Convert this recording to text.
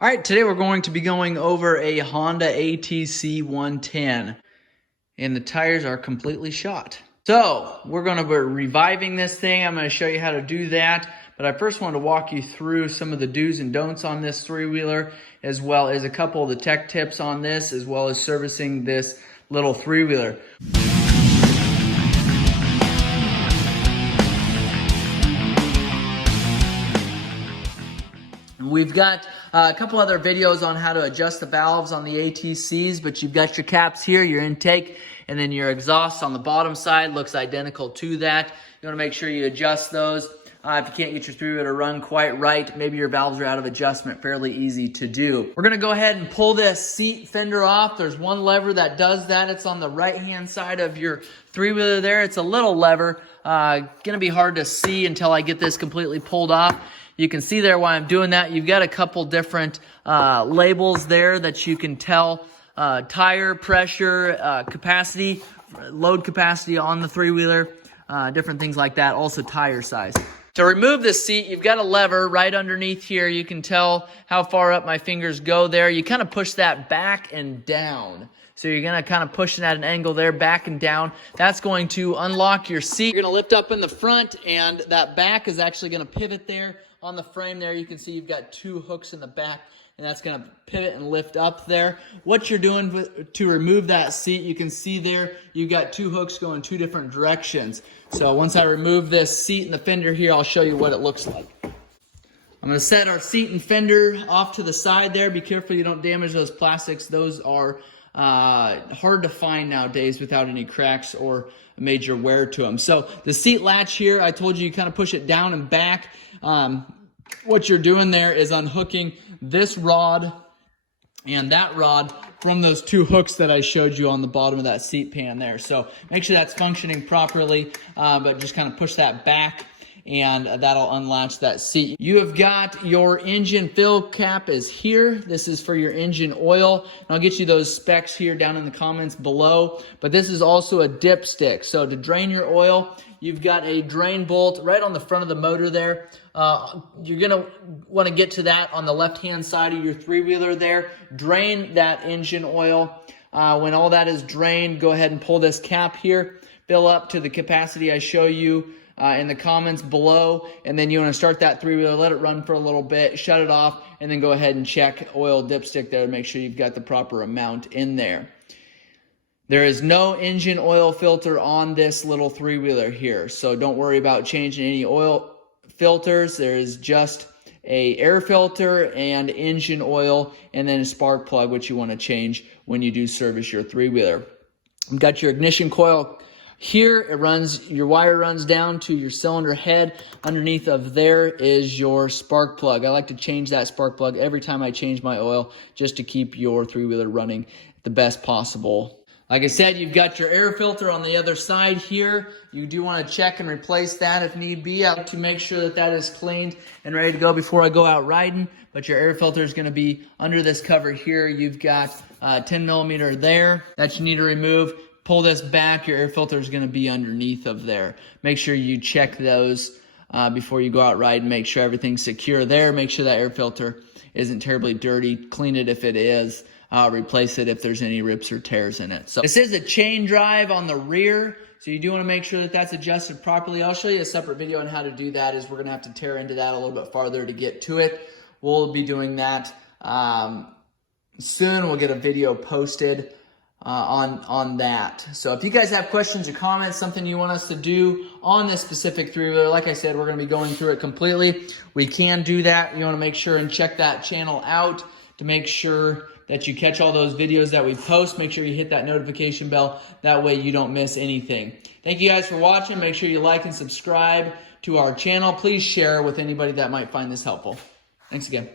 All right, today we're going to be going over a Honda ATC110, and the tires are completely shot. So we're going to be reviving this thing. I'm going to show you how to do that, but I first want to walk you through some of the do's and don'ts on this three-wheeler, as well as a couple of the tech tips on this, as well as servicing this little three-wheeler. We've got a couple other videos on how to adjust the valves on the ATCs, but you've got your caps here, your intake, and then your exhaust on the bottom side looks identical to that. You want to make sure you adjust those. If you can't get your three-wheeler to run quite right, maybe your valves are out of adjustment, fairly easy to do. We're going to go ahead and pull this seat fender off. There's one lever that does that. It's on the right-hand side of your three-wheeler there. It's a little lever. Going to be hard to see until I get this completely pulled off. You can see there why I'm doing that. You've got a couple different labels there that you can tell tire pressure, capacity, load capacity on the three-wheeler, different things like that, also tire size. To remove this seat, you've got a lever right underneath here. You can tell how far up my fingers go there. You kind of push that back and down. So you're going to kind of push it at an angle there, back and down. That's going to unlock your seat. You're going to lift up in the front, and that back is actually going to pivot there. On the frame there, you can see you've got two hooks in the back, and that's going to pivot and lift up there. What you're doing to remove that seat, you can see there, you've got two hooks going two different directions. So once I remove this seat and the fender here, I'll show you what it looks like. I'm going to set our seat and fender off to the side there. Be careful you don't damage those plastics. Those are hard to find nowadays without any cracks or major wear to them. So the seat latch here, I told you kind of push it down and back. What you're doing there is unhooking this rod and that rod from those two hooks that I showed you on the bottom of that seat pan there. So make sure that's functioning properly, but just kind of push that back, and that'll unlatch that seat. You have got your engine fill cap is here. This is for your engine oil. And I'll get you those specs here down in the comments below. But this is also a dipstick. So to drain your oil, you've got a drain bolt right on the front of the motor there. You're going to want to get to that on the left-hand side of your three-wheeler there. Drain that engine oil. When all that is drained, go ahead and pull this cap here. Fill up to the capacity I show you in the comments below, and then you want to start that three-wheeler, let it run for a little bit, shut it off, and then go ahead and check oil dipstick there to make sure you've got the proper amount in there. There is no engine oil filter on this little three-wheeler here, so don't worry about changing any oil filters. There is just a air filter and engine oil, and then a spark plug, which you want to change when you do service your three-wheeler. You've got your ignition coil here. It runs, your wire runs down to your cylinder head. Underneath of there is your spark plug. I like to change that spark plug every time I change my oil, just to keep your three-wheeler running the best possible. Like I said, you've got your air filter on the other side here. You do want to check and replace that if need be. I like to make sure that that is cleaned and ready to go before I go out riding. But your air filter is going to be under this cover here. You've got 10 millimeter there that you need to remove. Pull this back, your air filter is going to be underneath of there. Make sure you check those before you go out riding. Make sure everything's secure there. Make sure that air filter isn't terribly dirty. Clean it if it is. Replace it if there's any rips or tears in it. So this is a chain drive on the rear, so you do want to make sure that that's adjusted properly. I'll show you a separate video on how to do that, as we're going to have to tear into that a little bit farther to get to it. We'll be doing that soon. We'll get a video posted on that. So if you guys have questions or comments, something you want us to do on this specific three-wheeler, like I said, we're going to be going through it completely. We can do that. You want to make sure and check that channel out to make sure that you catch all those videos that we post. Make sure you hit that notification bell. That way you don't miss anything. Thank you guys for watching. Make sure you like and subscribe to our channel. Please share with anybody that might find this helpful. Thanks again.